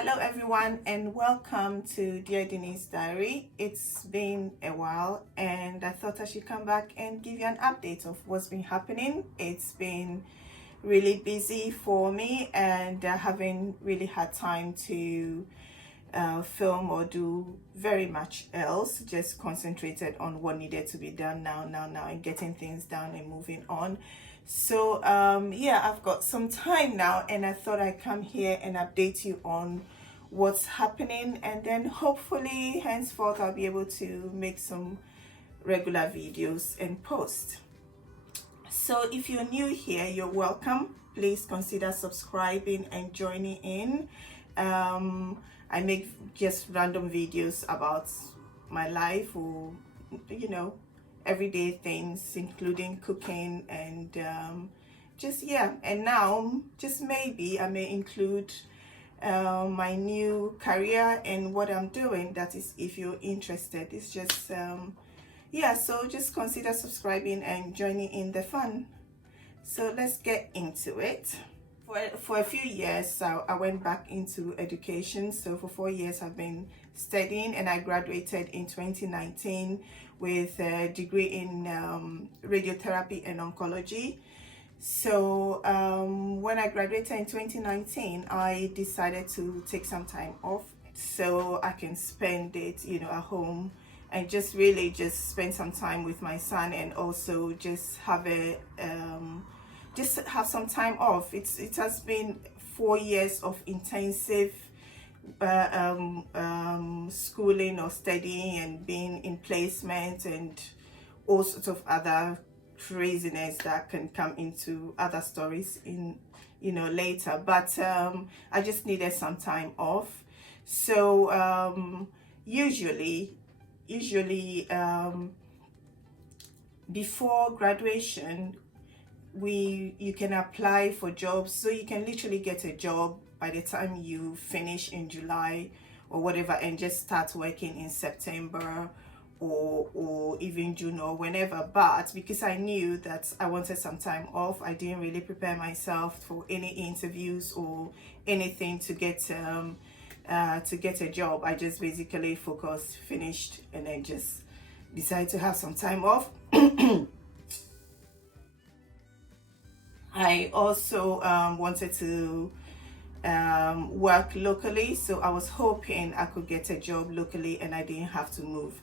Hello everyone and welcome to Dear Denise Diary. It's been a while and I thought I should come back and give you an update of what's been happening. It's been really busy for me and I haven't really had time to film or do very much else. Just concentrated on what needed to be done now and getting things done and moving on. So yeah, I've got some time now and I thought I'd come here and update you on what's happening, and then hopefully henceforth I'll be able to make some regular videos and post. So if you're new here, you're welcome. Please consider subscribing and joining in. I make just random videos about my life, or everyday things, including cooking and just, yeah. And now just maybe I may include my new career and what I'm doing. That is, if you're interested. It's just yeah, so just consider subscribing and joining in the fun. So let's get into it. For a few years I went back into education. So for 4 years I've been studying, and I graduated in 2019 with a degree in radiotherapy and oncology. So when I graduated in 2019, I decided to take some time off so I can spend it at home and just really just spend some time with my son, and also just have some time off. It has been 4 years of intensive schooling or studying and being in placement and all sorts of other craziness that can come into other stories in later. But I just needed some time off. So usually before graduation you can apply for jobs, so you can literally get a job by the time you finish in July or whatever, and just start working in September or even June or whenever. But because I knew that I wanted some time off, I didn't really prepare myself for any interviews or anything to get a job. I just basically focused, finished, and then just decided to have some time off. I also wanted to work locally, so I was hoping I could get a job locally and I didn't have to move.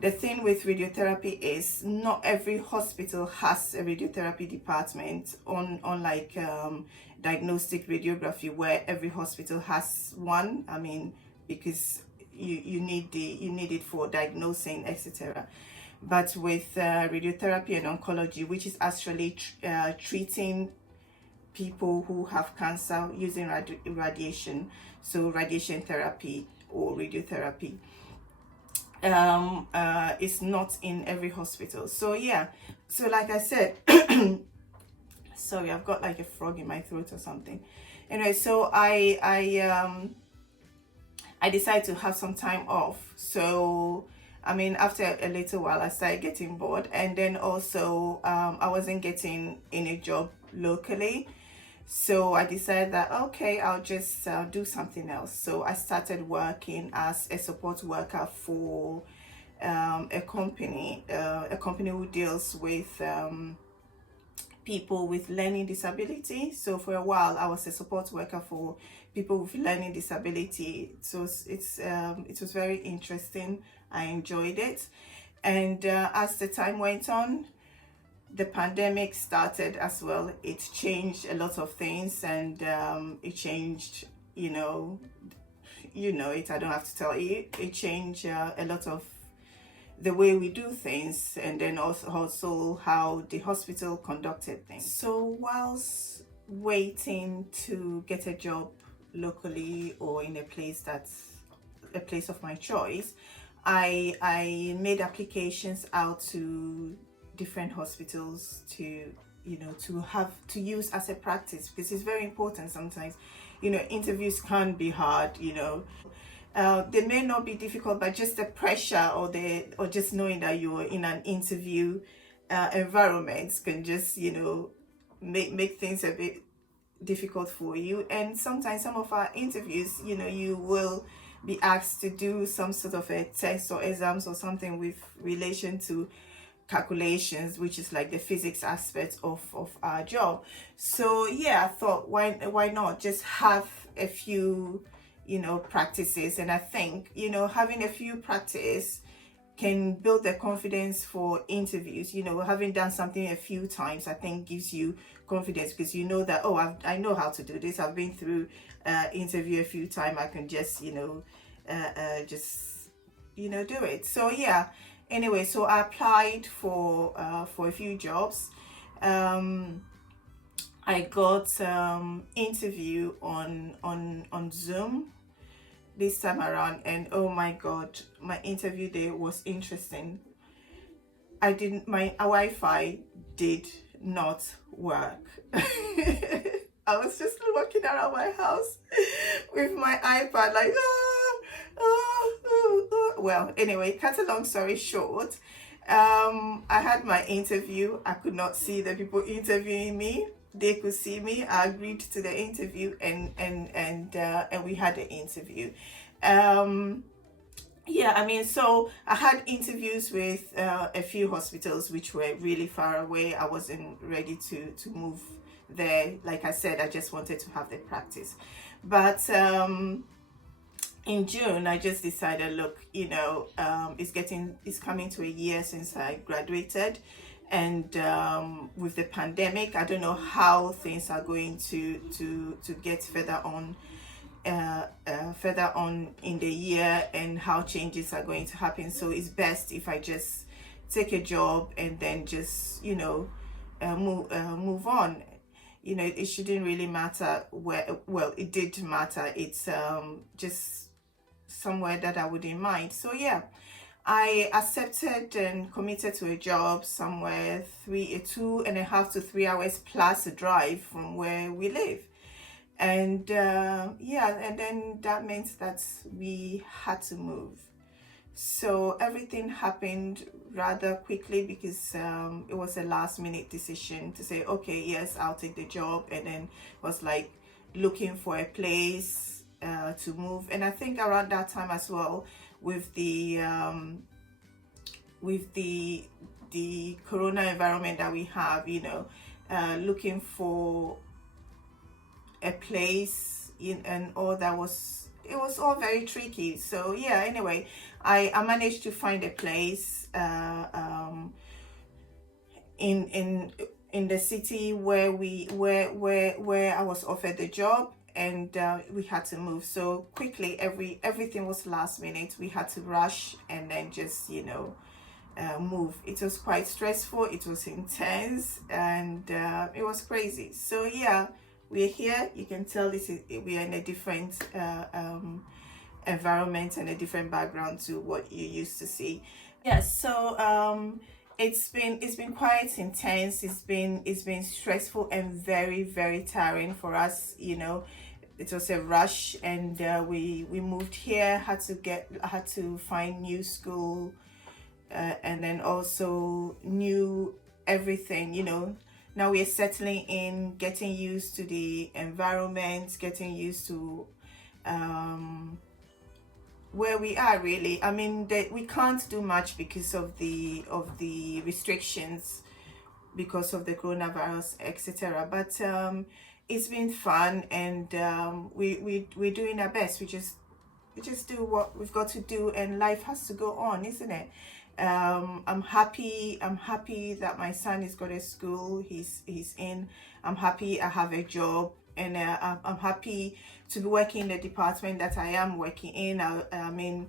The thing with radiotherapy is not every hospital has a radiotherapy department, unlike diagnostic radiography, where every hospital has one. I mean, because you need it for diagnosing, etc. But with radiotherapy and oncology, which is actually treating people who have cancer using radiation, so radiation therapy or radiotherapy, it's not in every hospital. So yeah, so like I said, sorry, I've got like a frog in my throat or something. Anyway, so I decided to have some time off. So I mean, after a little while I started getting bored, and then also I wasn't getting any job locally. So I decided that, okay, I'll just do something else. So I started working as a support worker for a company who deals with people with learning disability. So for a while I was a support worker for people with learning disability. So it was very interesting. I enjoyed it. And as the time went on, the pandemic started as well. It changed a lot of things, and it changed, it, I don't have to tell you, it changed a lot of the way we do things, and then also how the hospital conducted things. So whilst waiting to get a job locally or in a place that's a place of my choice, I made applications out to different hospitals to use as a practice, because it's very important. Sometimes interviews can be hard. They may not be difficult, but just the pressure or just knowing that you're in an interview environment can just make things a bit difficult for you. And sometimes some of our interviews, you will be asked to do some sort of a test or exams or something with relation to calculations, which is like the physics aspect of our job. So yeah, I thought, why not just have a few practices. And I think having a few practice can build the confidence for interviews. Having done something a few times, I think gives you confidence, because you know that, oh, I know how to do this. I've been through interview a few times. I can just do it. So yeah, anyway, so I applied for a few jobs. I got interview on Zoom this time around, and oh my god, my interview day was interesting. My Wi-Fi did not work. I was just walking around my house with my iPad like well, anyway, cut a long story short, I had my interview. I could not see the people interviewing me. They could see me. I agreed to the interview, and we had the interview. Yeah, I mean, so I had interviews with a few hospitals which were really far away. I wasn't ready to move there. Like I said, I just wanted to have the practice. But in June, I just decided, look, it's coming to a year since I graduated. And with the pandemic, I don't know how things are going to get further on in the year, and how changes are going to happen. So it's best if I just take a job and then just move on. It shouldn't really matter where. Well, it did matter. It's just somewhere that I wouldn't mind. So yeah, I accepted and committed to a job somewhere 2.5 to 3 hours plus a drive from where we live. And yeah, and then that meant that we had to move. So everything happened rather quickly, because it was a last minute decision to say, okay, yes, I'll take the job. And then was like looking for a place to move. And I think around that time as well, with the corona environment that we have, looking for a place and all that, it was all very tricky. So yeah, anyway, I managed to find a place in the city where I was offered the job, and we had to move so quickly. Everything was last minute. We had to rush and then just move. It was quite stressful, it was intense, and it was crazy. So yeah, we're here. You can tell we are in a different environment and a different background to what you used to see. Yes, so it's been quite intense. It's been stressful and very, very tiring for us. It was a rush, and we moved here. Had to find new school, and then also new everything. Now we're settling in, getting used to the environment, getting used to where we are, really. I mean, we can't do much because of the restrictions, because of the coronavirus, etc. But it's been fun, and we're doing our best. We just do what we've got to do, and life has to go on, isn't it? I'm happy that my son has got a school he's in. I'm happy I have a job, and I'm happy to be working in the department that I am working in. I mean,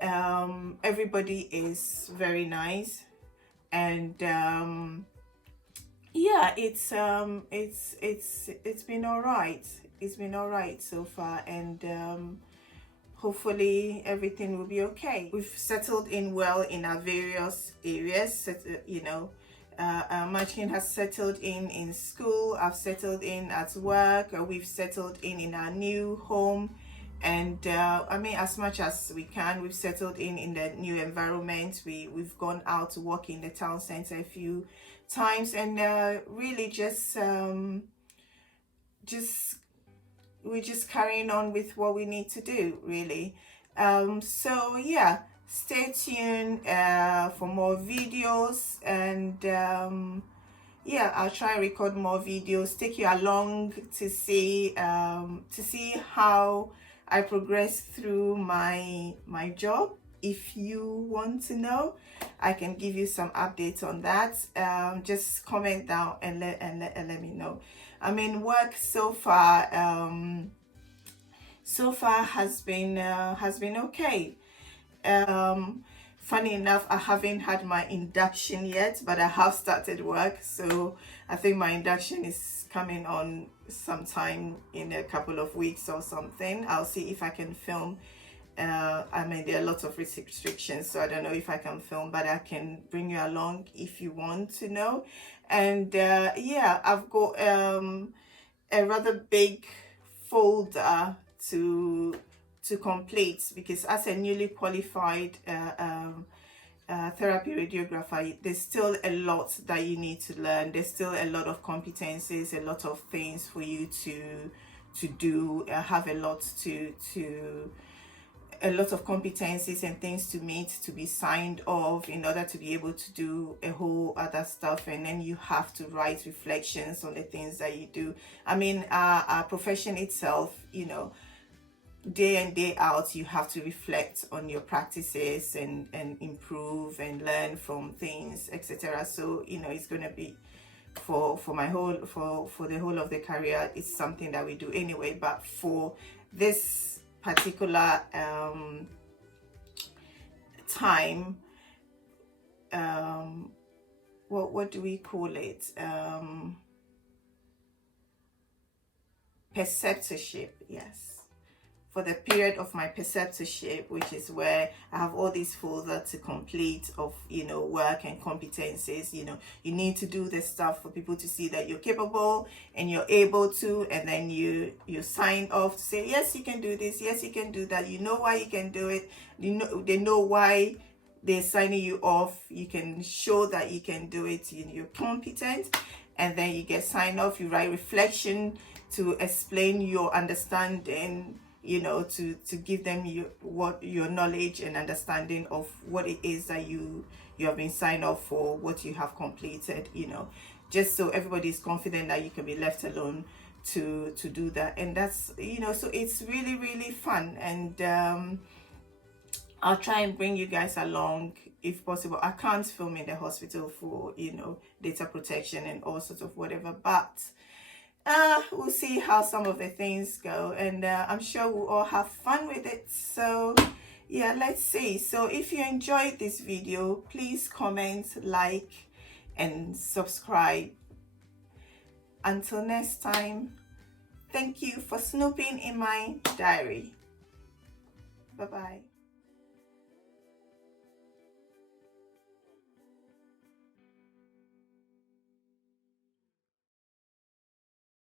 everybody is very nice, and yeah, it's been all right. It's been all right so far, and hopefully everything will be okay. We've settled in well in our various areas. Martin has settled in school. I've settled in at work. We've settled in our new home, and I mean, as much as we can, we've settled in the new environment. We've gone out to walk in the town center a few times, and really just just we're just carrying on with what we need to do, really. So yeah, stay tuned for more videos, and yeah, I'll try and record more videos, take you along to see how I progress through my job. If you want to know, I can give you some updates on that. Just comment down and let me know. I mean, work so far has been okay. Funny enough, I haven't had my induction yet, but I have started work, so I think my induction is coming on sometime in a couple of weeks or something. I'll see if I can film. I mean, there are lots of restrictions, so I don't know if I can film, but I can bring you along if you want to know. And yeah, I've got a rather big folder to complete, because as a newly qualified therapy radiographer, there's still a lot that you need to learn. There's still a lot of competencies, a lot of things for you to do. Have a lot a lot of competencies and things to meet, to be signed off in order to be able to do a whole other stuff. And then you have to write reflections on the things that you do. I mean, our profession itself, you know, day in day out, you have to reflect on your practices and improve and learn from things, etc. So, you know, it's going to be for my whole for the whole of the career. It's something that we do anyway, but for this particular time, what do we call it, preceptorship, yes, for the period of my preceptorship, which is where I have all these folders to complete of, you know, work and competencies. You know, you need to do this stuff for people to see that you're capable and you're able to, and then you sign off to say, yes, you can do this, yes, you can do that. You know why you can do it. You know, they know why they're signing you off. You can show that you can do it. You're competent, and then you get signed off. You write reflection to explain your understanding, you know, to give them your knowledge and understanding of what it is that you have been signed off for, what you have completed, you know, just so everybody is confident that you can be left alone to do that. And that's, you know, so it's really, really fun. And I'll try and bring you guys along if possible. I can't film in the hospital for, you know, data protection and all sorts of whatever, but we'll see how some of the things go, and I'm sure we'll all have fun with it. So yeah, let's see. So if you enjoyed this video, please comment, like, and subscribe. Until next time, thank you for snooping in my diary. Bye bye.